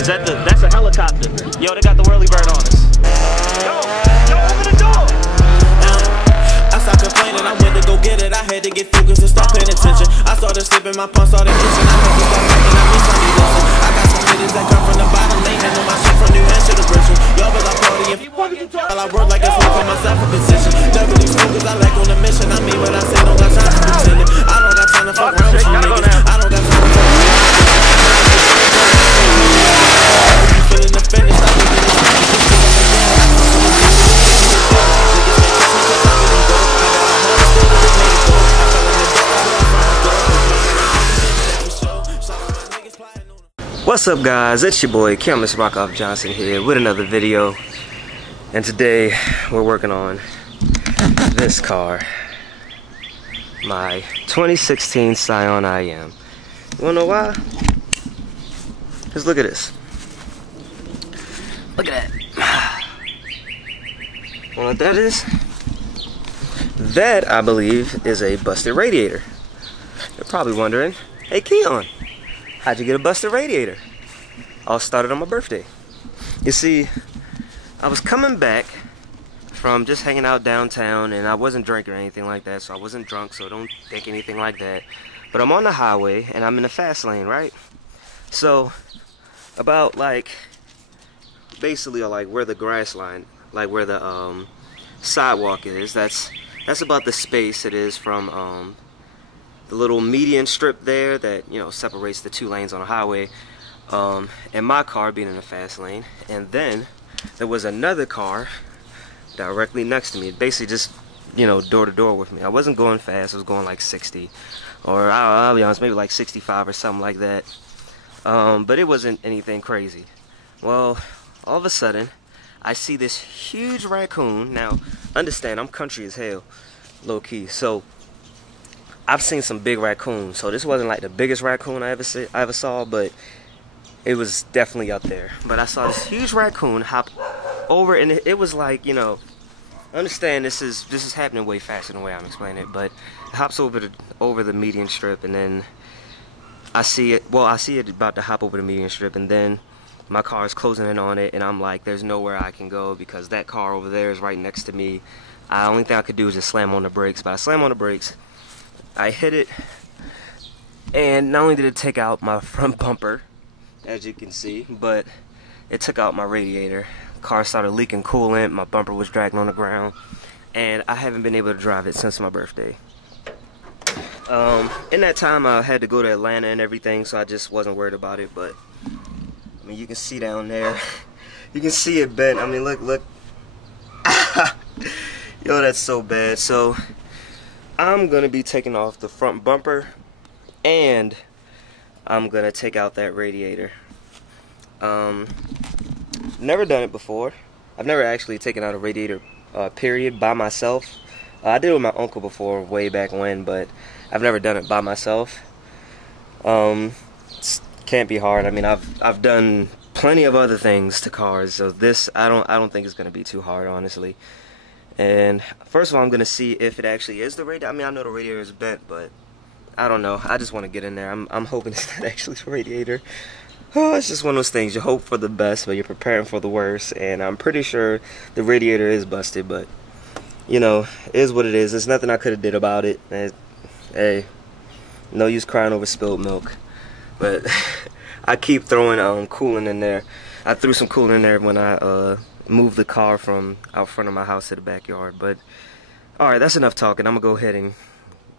Is that that's a helicopter. Yo, they got the whirly bird on us. Yo, open the door. I stopped complaining, I went to go get it. I had to get focused and start paying attention. I started slipping, my pump started itching. I had to start thinking, I miss something listen. I got some niggas that come from the bottom. They handle my shit from New Hampshire to Bristol. Y'all but I party and while I work like a fool for myself a position. Double these focus, I like on the mission. I mean what I say, don't got time to pretend it. I don't got time to fuck around with you niggas. I don't got time to fuck around. You feeling offended, stop looking at me. What's up guys, it's your boy Mr. Rockoff Johnson here with another video, and today we're working on this car, my 2016 Scion IM. You wanna know why? Just look at this. Look at that. You know what that is? That, I believe, is a busted radiator. You're probably wondering, hey Keon, how'd you get a busted radiator? All started on my birthday. You see, I was coming back from just hanging out downtown, and I wasn't drinking or anything like that, so I wasn't drunk, so don't think anything like that. But I'm on the highway, and I'm in the fast lane, right? So, about basically like where the grass line, like where the sidewalk is, that's about the space it is from the little median strip there that, you know, separates the two lanes on the highway, and my car being in the fast lane. And then there was another car directly next to me, basically just, you know, door to door with me. I wasn't going fast, I was going like 60, or I'll be honest, maybe like 65 or something like that, but it wasn't anything crazy. Well, all of a sudden I see this huge raccoon. Now understand, I'm country as hell, low key, so I've seen some big raccoons, so this wasn't like the biggest raccoon I ever saw, but it was definitely up there. But I saw this huge raccoon hop over, and it was like, you know, understand this is happening way faster than the way I'm explaining it, but it hops over the median strip, and then I see it about to hop over the median strip, and then my car is closing in on it, and I'm like, there's nowhere I can go because that car over there is right next to me. The only thing I could do is just slam on the brakes, but I slam on the brakes, I hit it, and not only did it take out my front bumper, as you can see, but it took out my radiator. Car started leaking coolant, my bumper was dragging on the ground, and I haven't been able to drive it since my birthday. In that time I had to go to Atlanta and everything, so I just wasn't worried about it. But I mean, you can see down there, you can see it bent. I mean, look yo, that's so bad. So I'm gonna be taking off the front bumper, and I'm gonna take out that radiator. Never done it before. I've never actually taken out a radiator period by myself. I did it with my uncle before, way back when, but I've never done it by myself. Can't be hard. I mean, I've done plenty of other things to cars, so this I don't think it's gonna be too hard, honestly. And first of all, I'm gonna see if it actually is the radiator. I mean, I know the radiator is bent, but I don't know. I just want to get in there. I'm hoping it's not actually the radiator. Oh, it's just one of those things. You hope for the best, but you're preparing for the worst. And I'm pretty sure the radiator is busted, but you know, it is what it is. There's nothing I could have did about it. And, hey, no use crying over spilled milk. But I keep throwing coolant in there. I threw some coolant in there when I moved the car from out front of my house to the backyard. But alright, that's enough talking. I'm gonna go ahead and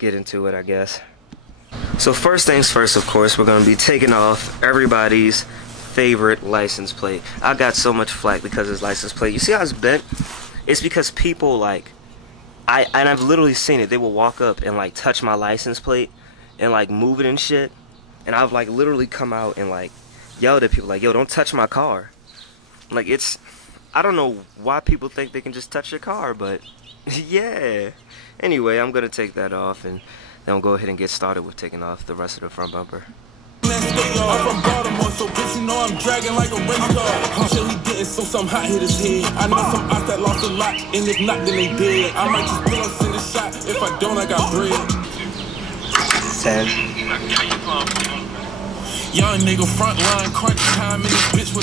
get into it, I guess. So first things first, of course, we're going to be taking off everybody's favorite license plate. I got so much flack because of this license plate. You see how it's bent? It's because people, like, and I've literally seen it. They will walk up and, like, touch my license plate and, like, move it and shit. And I've, like, literally come out and, like, yelled at people, like, yo, don't touch my car. Like, it's, I don't know why people think they can just touch your car, but yeah. Anyway, I'm going to take that off, and then we'll go ahead and get started with taking off the rest of the front bumper. I'm from Baltimore, so bitch, you know I'm dragging like a race car. Shit, he getting some hot hit his head. I know some eyes that lost a lot, and if not, then they dead. I might just pull us in the shot. If I don't, I got bread. 10. Young nigga front line, crunch time in this bitch with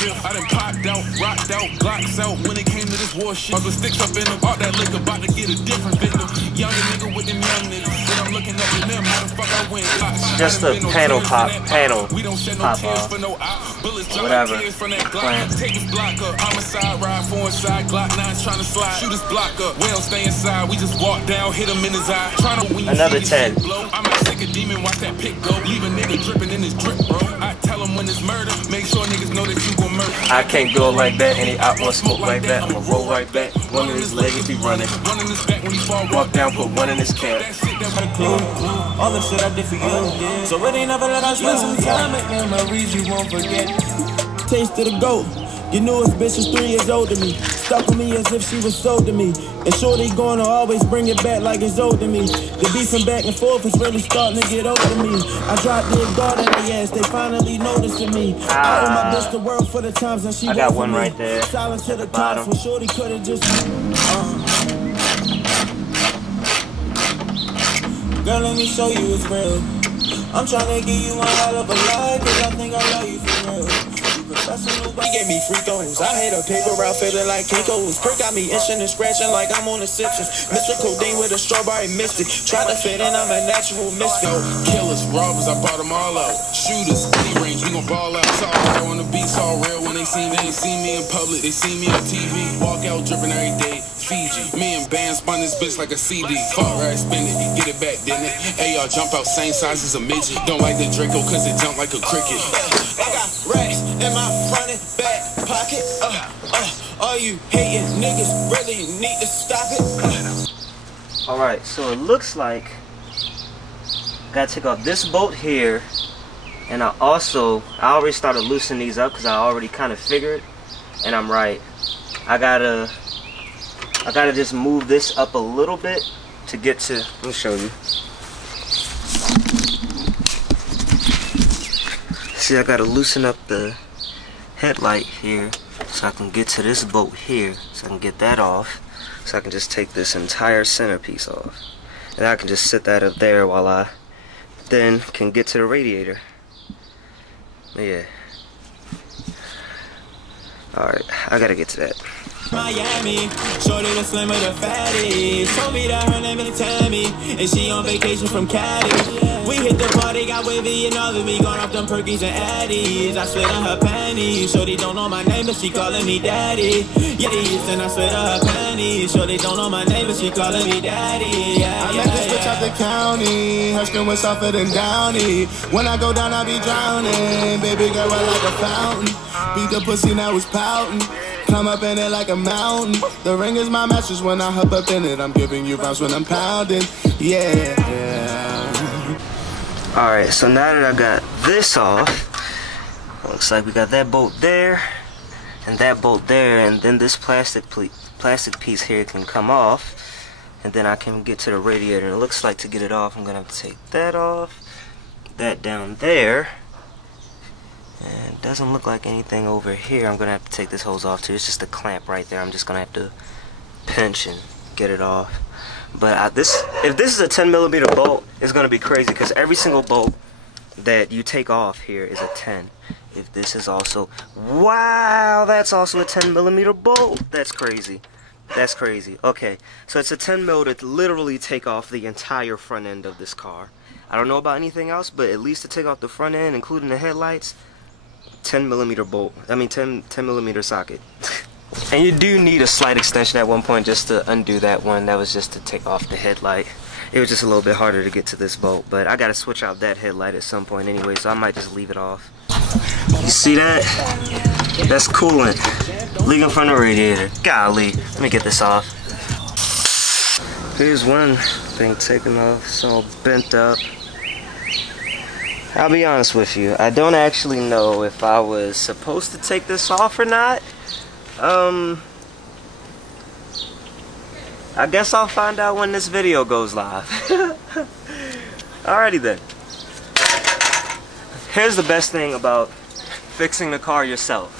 fifth. I done popped out, rocked out, Glocks out when it came to this war shit. Other sticks up in them, all that liquor about to get a different victim. Younger nigga with them young niggas. But I'm looking up to them, how the fuck I win? Just a panel pop, panel We don't shed no pop tears off. for no bullets, Whatever. from that Glock. Take his block up, homicide, ride for inside, Glock 9 trying to slide. Shoot his block up, we don't stay inside, we just walk down, hit him in his eye. Another 10. I'm a sick of demon, watch that pick go. Leave a nigga dripping in his drip, bro. I tell him when it's murder, make sure niggas know that you gon' murder. I can't go like that, and he out one smoke like that. I'ma roll right back, one in his leg if he running. One in his back when he fall, Walk down, put one in his camp. that shit that All the shit I did for you. So it ain't never let us spend some time at memories you won't forget. Taste of the goat. Your newest bitch is 3 years older than me. Stuck with me as if she was sold to me. And shorty gonna always bring it back like it's old to me. The beefing back and forth is really starting to get old to me. I dropped their guard in the ass, they finally noticing me. I owe my bitch the world for the times that she I got went for one me. right there. Silence to the bottom. cops when shorty could've just Girl, let me show you it's real. I'm tryna give you one hell of a life, cause I think I love you for real. He gave me free throws. I had a paper route feeling like Kinko's. Prick got me itching and scratching like I'm on the Simpsons. Mr. Codeine with a strawberry mystic. Try to fit in, I'm a natural misfit. Killers, robbers, I bought them all out. Shooters, any range, we gon' ball out. It's all real on the beats, all real when they see me. They see me in public, they see me on TV. Walk out dripping every day. Fiji, me and Band spun this bitch like a CD. Fuck right, spin it, get it back, didn't it? AR jump out, same size as a midget. Don't like the Draco cause it jump like a cricket. I got racks in my front and back pocket. All you hating niggas really need to stop it. Alright, so it looks like I gotta take off this bolt here, and I already started loosening these up because I already kind of figured, and I'm right. I gotta just move this up a little bit to get to, let me show you. See, I gotta loosen up the headlight here so I can get to this bolt here, so I can get that off, so I can just take this entire centerpiece off. And I can just sit that up there while I then can get to the radiator. Yeah. Alright, I gotta get to that. Miami, shorty the slim with the fatty. Told me that her name is Tammy, and she on vacation from Cali. We hit the party, got wavy and all of me, gone off them perkies and addies. I slid on her panties, shorty don't know my name, but she calling me daddy. Yeah, and I slid on her panties, shorty don't know my name, but she calling me daddy. Yeah, I met this bitch out the county, her skin was softer than Downy. When I go down, I be drowning. Baby girl, I like a fountain. Beat the pussy, now it's pouting. Climb up in it like a mountain. The ring is my mattress when I hop up in it. I'm giving you vibes when I'm pounding. Yeah. Alright, so now that I got this off, looks like we got that bolt there, and that bolt there, and then this plastic piece here can come off, and then I can get to the radiator. And it looks like to get it off, I'm going to have to take that off, that down there. And it doesn't look like anything over here. I'm gonna have to take this hose off too. It's just a clamp right there. I'm just gonna have to pinch and get it off. But if this is a 10mm bolt, it's gonna be crazy because every single bolt that you take off here is a 10. If this is also, wow, that's also a 10mm bolt. That's crazy. That's crazy. Okay, so it's a 10mm to literally take off the entire front end of this car. I don't know about anything else, but at least to take off the front end, including the headlights, 10mm bolt. I mean 10mm socket. And you do need a slight extension at one point just to undo that one. That was just to take off the headlight. It was just a little bit harder to get to this bolt, but I gotta switch out that headlight at some point anyway, so I might just leave it off. You see that? That's coolant leaking from the radiator. Golly, let me get this off. Here's one thing taken off. It's all bent up. I'll be honest with you, I don't actually know if I was supposed to take this off or not. I guess I'll find out when this video goes live. Alrighty then. Here's the best thing about fixing the car yourself.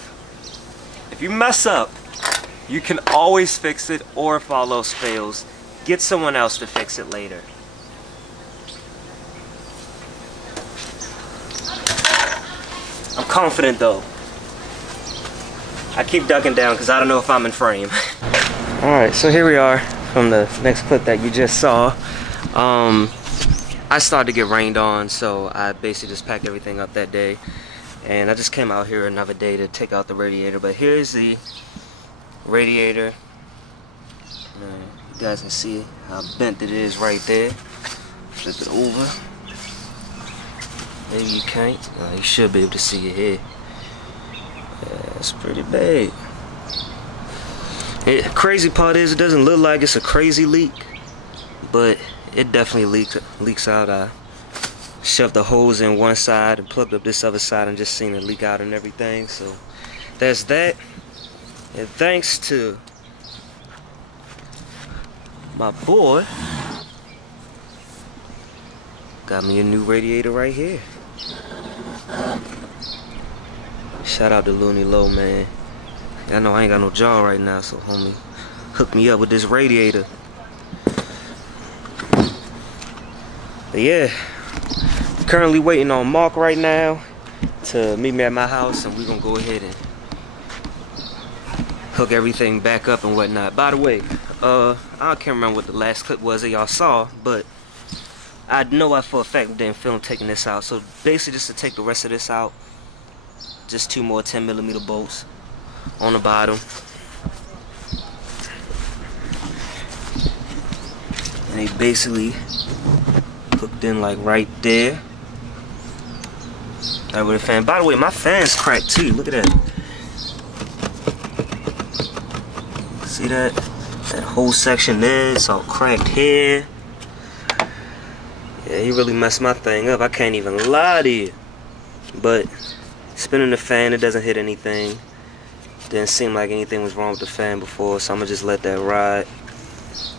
If you mess up, you can always fix it, or if all else fails, get someone else to fix it later. I'm confident though. I keep ducking down because I don't know if I'm in frame. Alright, so here we are from the next clip that you just saw. I started to get rained on, so I basically just packed everything up that day. And I just came out here another day to take out the radiator. But here's the radiator. You guys can see how bent it is right there. Flip it over. Maybe you can't. You should be able to see it here. Yeah, it's pretty bad. Crazy part is it doesn't look like it's a crazy leak, but it definitely leaks out. I shoved the hose in one side and plugged up this other side and just seen it leak out and everything. So that's that. And thanks to my boy, got me a new radiator right here. Shout out to Looney Low, man. I know I ain't got no jaw right now, so homie hooked me up with this radiator. But yeah, currently waiting on Mark right now to meet me at my house, and we're gonna go ahead and hook everything back up and whatnot. By the way, I can't remember what the last clip was that y'all saw, but I know I for a fact didn't film taking this out. So basically, just to take the rest of this out, just 2 more 10mm bolts on the bottom. And they basically hooked in like right there. Right with the fan. By the way, my fan's cracked too. Look at that. See that? That whole section there, it's all cracked here. Yeah, he really messed my thing up. I can't even lie to you. But spinning the fan, it doesn't hit anything. Didn't seem like anything was wrong with the fan before, so I'm gonna just let that ride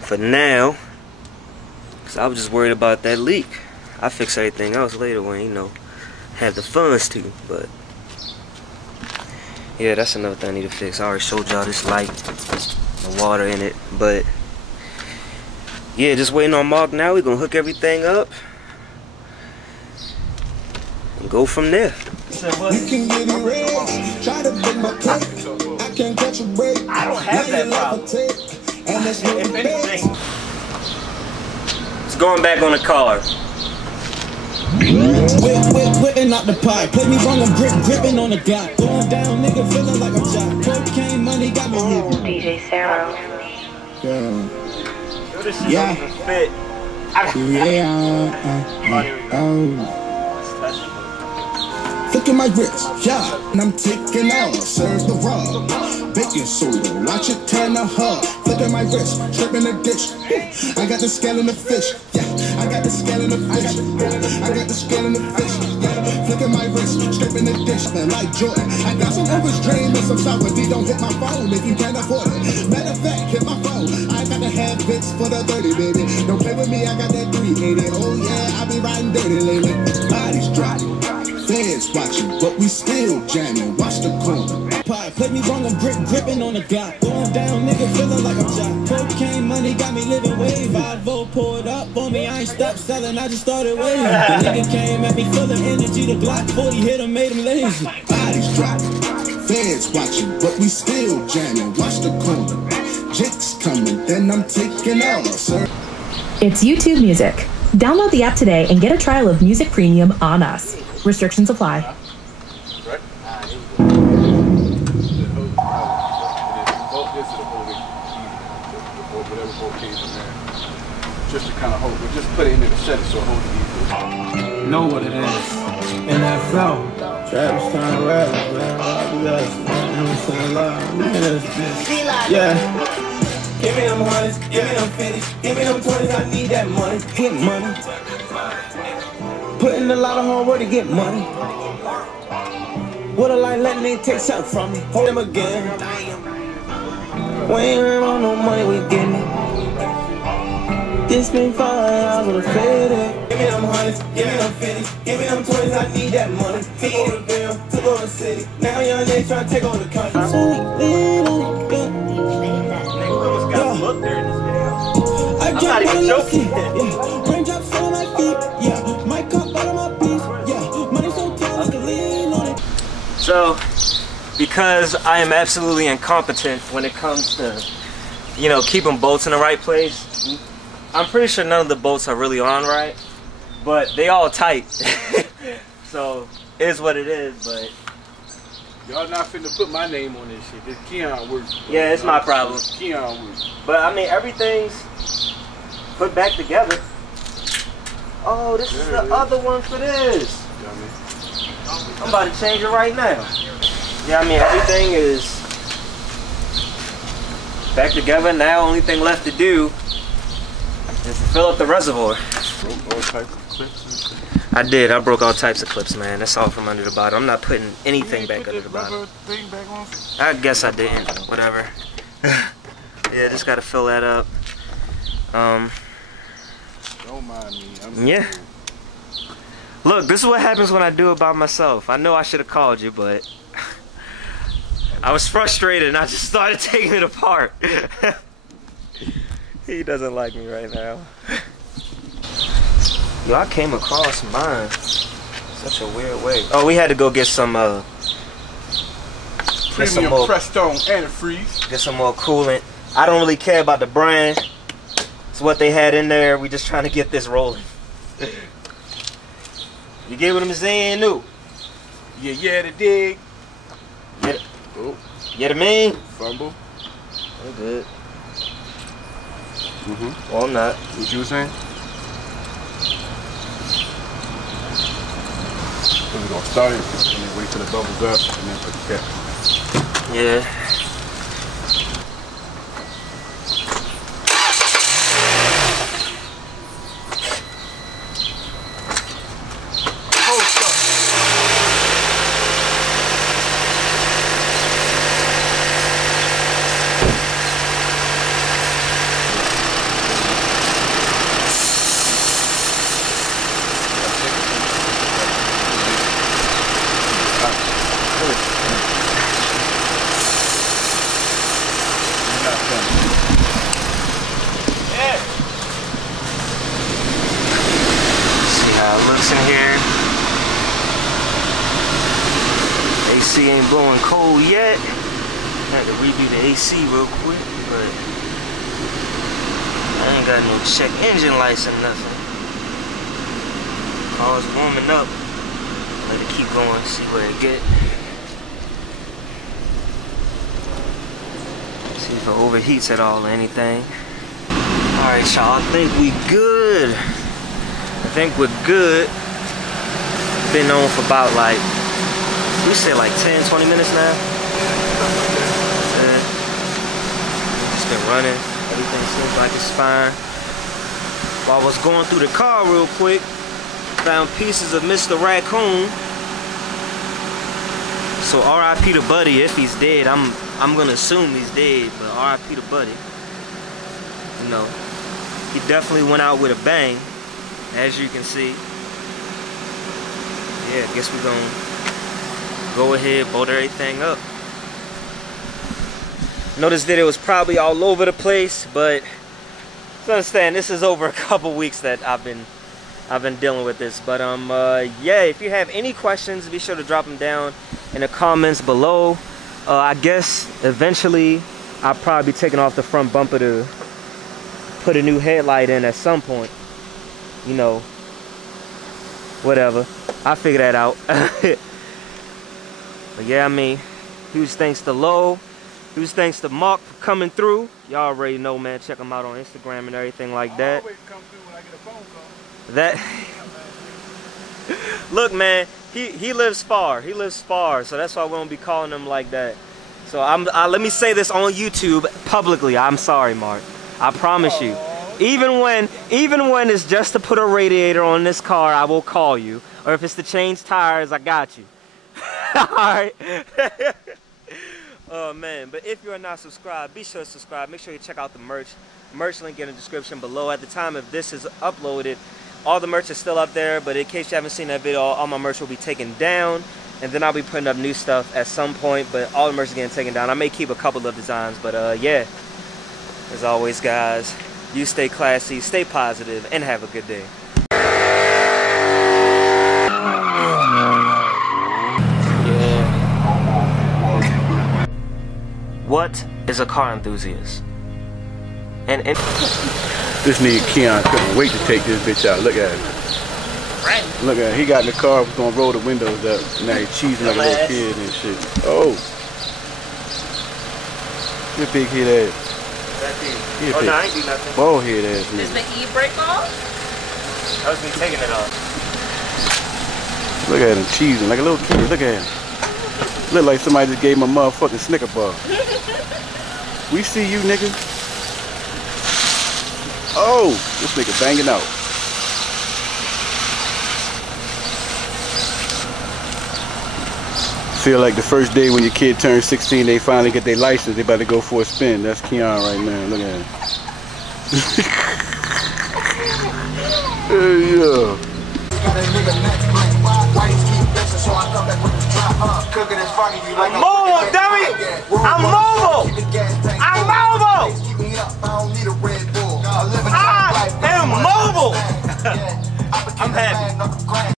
for now, because I was just worried about that leak. I'll fix everything else later when, you know, have the funds to. But yeah, that's another thing I need to fix. I already showed y'all this light, the water in it. But yeah, just waiting on Mark now. We're gonna hook everything up and go from there. You can get it red, try to bring my plate. I can't catch a break. I don't have that problem. And that's no If anything, It's going back on the car. Whipping out the pipe, play me wrong, I'm gripping on the guy. Going down, nigga, feeling like I'm shot. Cocaine money got me living. DJ Sarah. Yeah. Look at my wrist, yeah, and I'm taking off, serves the raw. Baking soda, watch it turn to hard. Look at my wrist, stripping the dish. I got the scale in the fish, yeah. I got the scale in the fish. I got the scale in the fish, yeah. Look at my wrist, stripping the dish, man, like Jordan. I got some overstrain and some sour D. Don't hit my phone if you can't afford it. Matter of fact, hit my phone. I got the head bits for the 30, baby. Don't play with me, I got that 380. Oh yeah, I be riding dirty lately. Body's dropping. Fans watching, but we still jamming. Watch the corner. Play me wrong, I'm gripping on the guy. Going down, nigga, feeling like I'm shot. Cocaine money got me living way. 5-0 poured up on me, I ain't stopped selling, I just started waiting. The nigga came at me full of energy, the Glock 40 hit him, made him lazy. Bodies dropping. Fans watching, but we still jamming. Watch the corner. Jake's coming, then I'm taking off, sir. It's YouTube Music. Download the app today and get a trial of Music Premium on us. Restrictions apply. Just to kind of hold it, just put it in there to shut it so it holds it easy. Know what it is. In that flow. Travis trying to rap, man. I'm saying love. Look at this bitch. Yeah. Give me them hundreds, give me them 50s, give me them 20s, I need that money. Get money. Putting a lot of hard work to get money. What a life letting they take something from me. Hold them again. We ain't on no money, we getting it. This been 5 hours with a faded. Give me them hundreds, give me them 50s, give me them 20s, I need that money. Took over the bill, took over the city. Now young niggas trying to take over the country. I'm not even joking. Raindrops on my feet, yeah. My cup out of my piece, yeah. Money so tall, I can lean on it. So because I am absolutely incompetent when it comes to, you know, keeping bolts in the right place. I'm pretty sure none of the bolts are really on right, but they all tight. So it is what it is. But y'all not finna put my name on this shit. This Keon work. yeah, it's my problem. Keon work. But I mean, everything's put back together. Oh, this is the other one for this. I'm about to change it right now. Yeah, I mean, everything is back together. Now, only thing left to do is to fill up the reservoir. Broke all types of clips. I did. I broke all types of clips, man. That's all from under the bottom. I'm not putting anything back under the bottom. I guess I didn't. Whatever. Yeah, just gotta fill that up. Don't mind me. Yeah. Look, this is what happens when I do it by myself. I know I should have called you, but I was frustrated and I just started taking it apart. He doesn't like me right now. Yo, I came across mine such a weird way. Oh, we had to go get some Premium Prestone antifreeze. Get some more coolant. I don't really care about the brand. It's what they had in there. We just trying to get this rolling. You get what I'm saying, new? Yeah, the dig. Yeah. Oh. Yeah, the mean? Fumble. I'm good. Well, I'm not. What you were saying? We're gonna start it and then wait till it bubbles up and then put the cap on. Yeah. In here, AC ain't blowing cold yet. I had to review the AC real quick, but I ain't got no check engine lights or nothing. Car's warming up. Let it keep going, see where it get. See if it overheats at all or anything. Alright, y'all, I think we good. I think we're good. Been on for about like, we say like 10-20 minutes now. It's been running. Everything seems like it's fine. While I was going through the car real quick, found pieces of Mr. Raccoon. So RIP to Buddy if he's dead. I'm gonna assume he's dead, but RIP to Buddy. You know, he definitely went out with a bang. As you can see, yeah, I guess we're gonna go ahead, bolt everything up. I know this video is probably all over the place, but just understand this is over a couple weeks that I've been dealing with this. But yeah, if you have any questions, be sure to drop them down in the comments below. I guess eventually I'll probably be taking off the front bumper to put a new headlight in at some point. You know, whatever. I'll figure that out. But yeah, I mean, huge thanks to Lo. Huge thanks to Mark for coming through. Y'all already know, man. Check him out on Instagram and everything like that. I always come through when I get a phone call. That. Look, man. He lives far. He lives far. So that's why we won't be calling him like that. So let me say this on YouTube publicly. I'm sorry, Mark. I promise you. Even when it's just to put a radiator on this car, I will call you. Or if it's to change tires, I got you. Alright. Oh man, but if you are not subscribed, be sure to subscribe. Make sure you check out the merch. Merch link in the description below. At the time if this is uploaded, all the merch is still up there, but in case you haven't seen that video, all my merch will be taken down. And then I'll be putting up new stuff at some point, but all the merch is getting taken down. I may keep a couple of designs, but yeah. As always, guys, you stay classy, stay positive, and have a good day. Yeah. What is a car enthusiast? And This nigga Keon couldn't wait to take this bitch out. Look at him. Look at him. He got in the car, was gonna roll the windows up. Now he's cheesing like a little kid and shit. Oh. This big head ass. that thing. He a Oh big no, I ain't do nothing. bald head ass Is nigga. the e-brake off? That was me taking it off. Look at him cheesing like a little kid. Look at him. Look like somebody just gave him a motherfucking Snicker bar. We see you, nigga. Oh, this nigga banging out. Feel like the first day when your kid turns 16, they finally get their license. They about to go for a spin. That's Keon right now. Look at him. Hey, yeah. Mobile, dummy! I'm mobile! I'm mobile! I am mobile! I'm happy.